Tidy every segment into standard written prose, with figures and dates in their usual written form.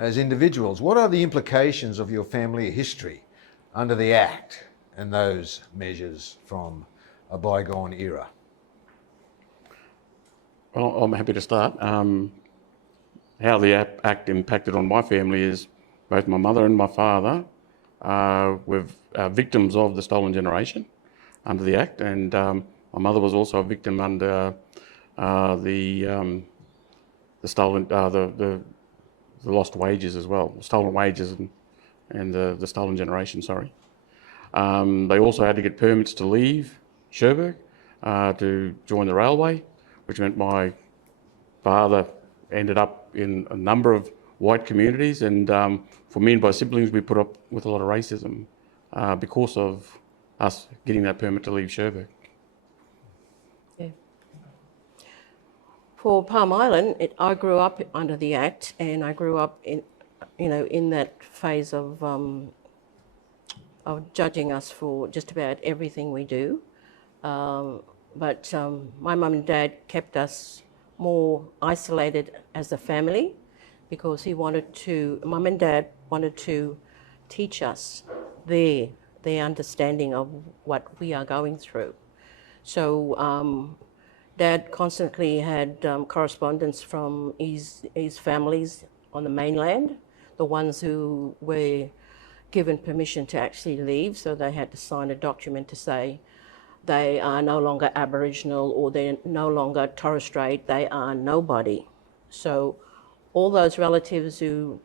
as individuals. What are the implications of your family history under the Act and those measures from a bygone era? Well, I'm happy to start. How the Act impacted on my family is both my mother and my father were victims of the stolen generation under the Act, and my mother was also a victim under the lost wages as well, stolen wages and the stolen generation. Sorry. They also had to get permits to leave Cherbourg to join the railway, which meant my father ended up in a number of white communities, and for me and my siblings, we put up with a lot of racism because of us getting that permit to leave Cherbourg. Yeah. For Palm Island, I grew up under the Act, and I grew up in that phase of judging us for just about everything we do. But my mum and dad kept us more isolated as a family because Mum and Dad wanted to teach us their understanding of what we are going through. So Dad constantly had correspondence from his families on the mainland, the ones who were given permission to actually leave, so they had to sign a document to say they are no longer Aboriginal or they're no longer Torres Strait, they are nobody. So all those relatives who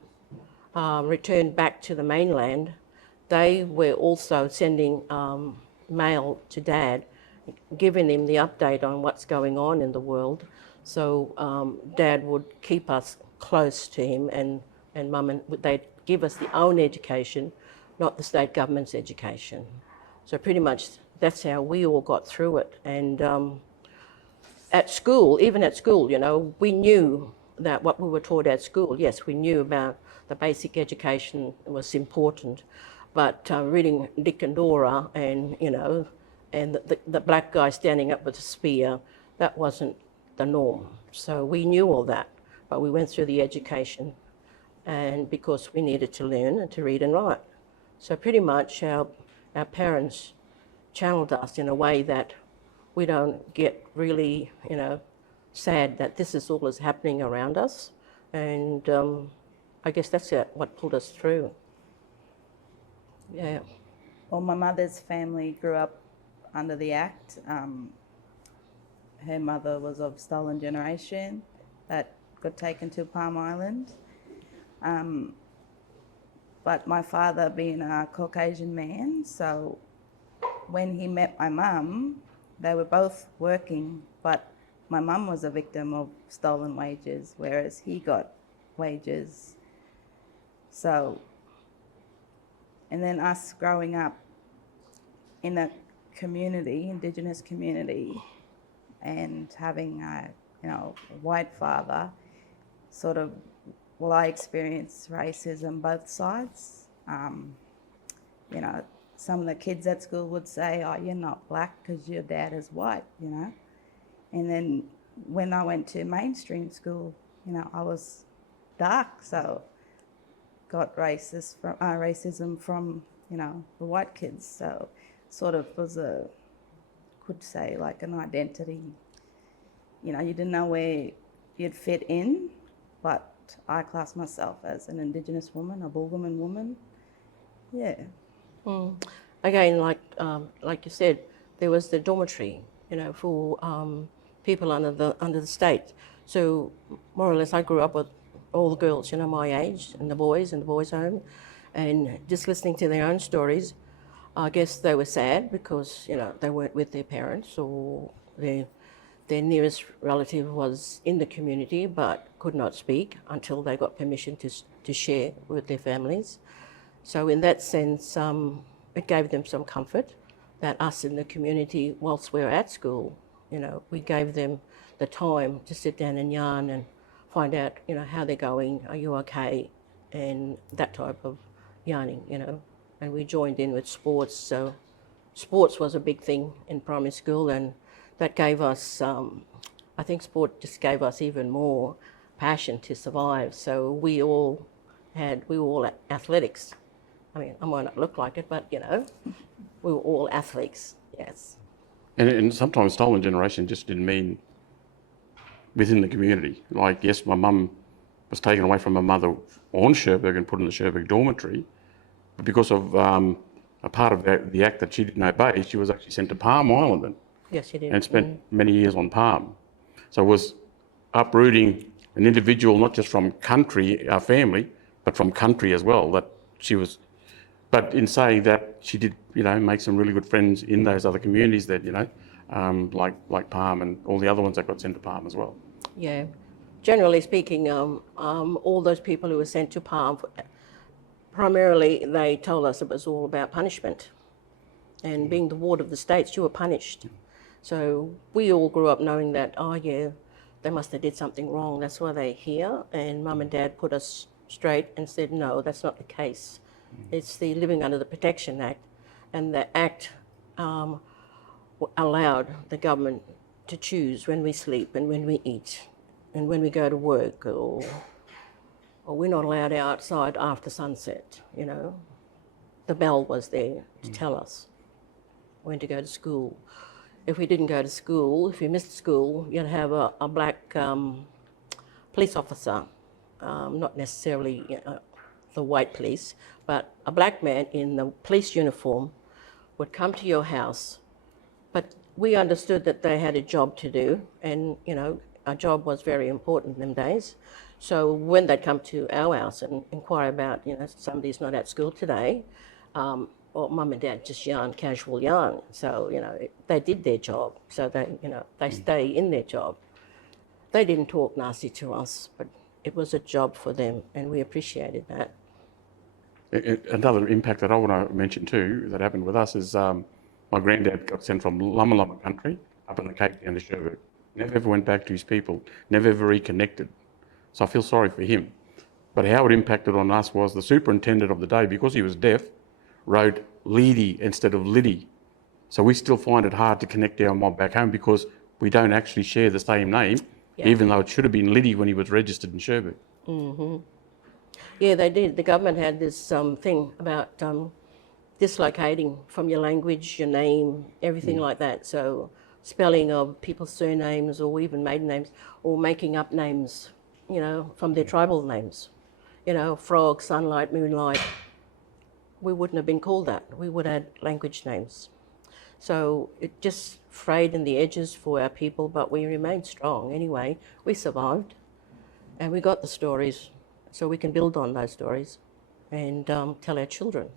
returned back to the mainland, they were also sending mail to Dad, giving him the update on what's going on in the world. So Dad would keep us close to him, and Mum, and they'd give us the own education, not the state government's education. So pretty much that's how we all got through it. And at school, even at school, we knew that what we were taught at school, yes, we knew about the basic education was important, but reading Dick and Dora and, and the black guy standing up with a spear, that wasn't the norm. So we knew all that, but we went through the education, and because we needed to learn and to read and write. So pretty much our parents channeled us in a way that we don't get really, sad that this is all that's happening around us. And I guess that's what pulled us through. Yeah. Well, my mother's family grew up under the Act. Her mother was of stolen generation that got taken to Palm Island. But my father being a Caucasian man, so when he met my mum, they were both working, but my mum was a victim of stolen wages, whereas he got wages. So, and then us growing up in a community, Indigenous community, and having a white father, sort of, well, I experienced racism both sides. Some of the kids at school would say, "Oh, you're not black because your dad is white," And then when I went to mainstream school, I was dark, so got racism from the white kids. So sort of was could say like an identity. You didn't know where you'd fit in, but I class myself as an Indigenous woman, a Bulgaman woman. Yeah. Again, like you said, there was the dormitory, for people under the state. So more or less, I grew up with all the girls, my age, and the boys in the boys' home, and just listening to their own stories. I guess they were sad because they weren't with their parents, or their nearest relative was in the community but could not speak until they got permission to share with their families. So in that sense, it gave them some comfort that us in the community, whilst we were at school, we gave them the time to sit down and yarn and find out, how they're going, are you okay, and that type of yarning, And we joined in with sports, so sports was a big thing in primary school, and that gave us, I think sport just gave us even more passion to survive. So we all we were all athletics. I mean, I might not look like it, but, you know, we were all athletes, yes. And sometimes stolen generation just didn't mean within the community. Like, yes, my mum was taken away from her mother on Cherbourg and put in the Cherbourg dormitory, but because of a part of the act that she didn't obey, she was actually sent to Palm Island Yes, you did. and spent many years on Palm. So it was uprooting an individual, not just from country, our family, but from country as well, that she was. But in saying that, she did, you know, make some really good friends in those other communities that, you know, like Palm and all the other ones that got sent to Palm as well. Yeah. Generally speaking, all those people who were sent to Palm, primarily they told us it was all about punishment. And being the ward of the states, you were punished. So we all grew up knowing that, oh yeah, they must have did something wrong. That's why they're here. And Mum and Dad put us straight and said, no, that's not the case. It's the Living Under the Protection Act. And the Act allowed the government to choose when we sleep and when we eat and when we go to work, or we're not allowed outside after sunset, you know. The bell was there to tell us when to go to school. If we didn't go to school, if you missed school, you'd have a black police officer, not necessarily the white police, but a black man in the police uniform would come to your house. But we understood that they had a job to do, and, you know, our job was very important in them days. So when they'd come to our house and inquire about, you know, somebody's not at school today, or Mum and Dad just yarn, casual yarn. So, you know, they did their job. So they, you know, they stay in their job. They didn't talk nasty to us, but it was a job for them, and we appreciated that. Another impact that I want to mention too that happened with us is my granddad got sent from Lama Lama country up in the Cape down to Cherbourg. Never ever went back to his people, never ever reconnected. So I feel sorry for him. But how it impacted on us was the superintendent of the day, because he was deaf, wrote Leedy instead of Liddy. So we still find it hard to connect our mob back home because we don't actually share the same name, even though it should have been Liddy when he was registered in Cherbourg. Mm-hmm. Yeah, they did. The government had this thing about dislocating from your language, your name, everything like that. So spelling of people's surnames or even maiden names, or making up names, you know, from their tribal names. You know, Frog, Sunlight, Moonlight. We wouldn't have been called that. We would have had language names. So it just frayed in the edges for our people, but we remained strong anyway. We survived, and we got the stories, so we can build on those stories and tell our children.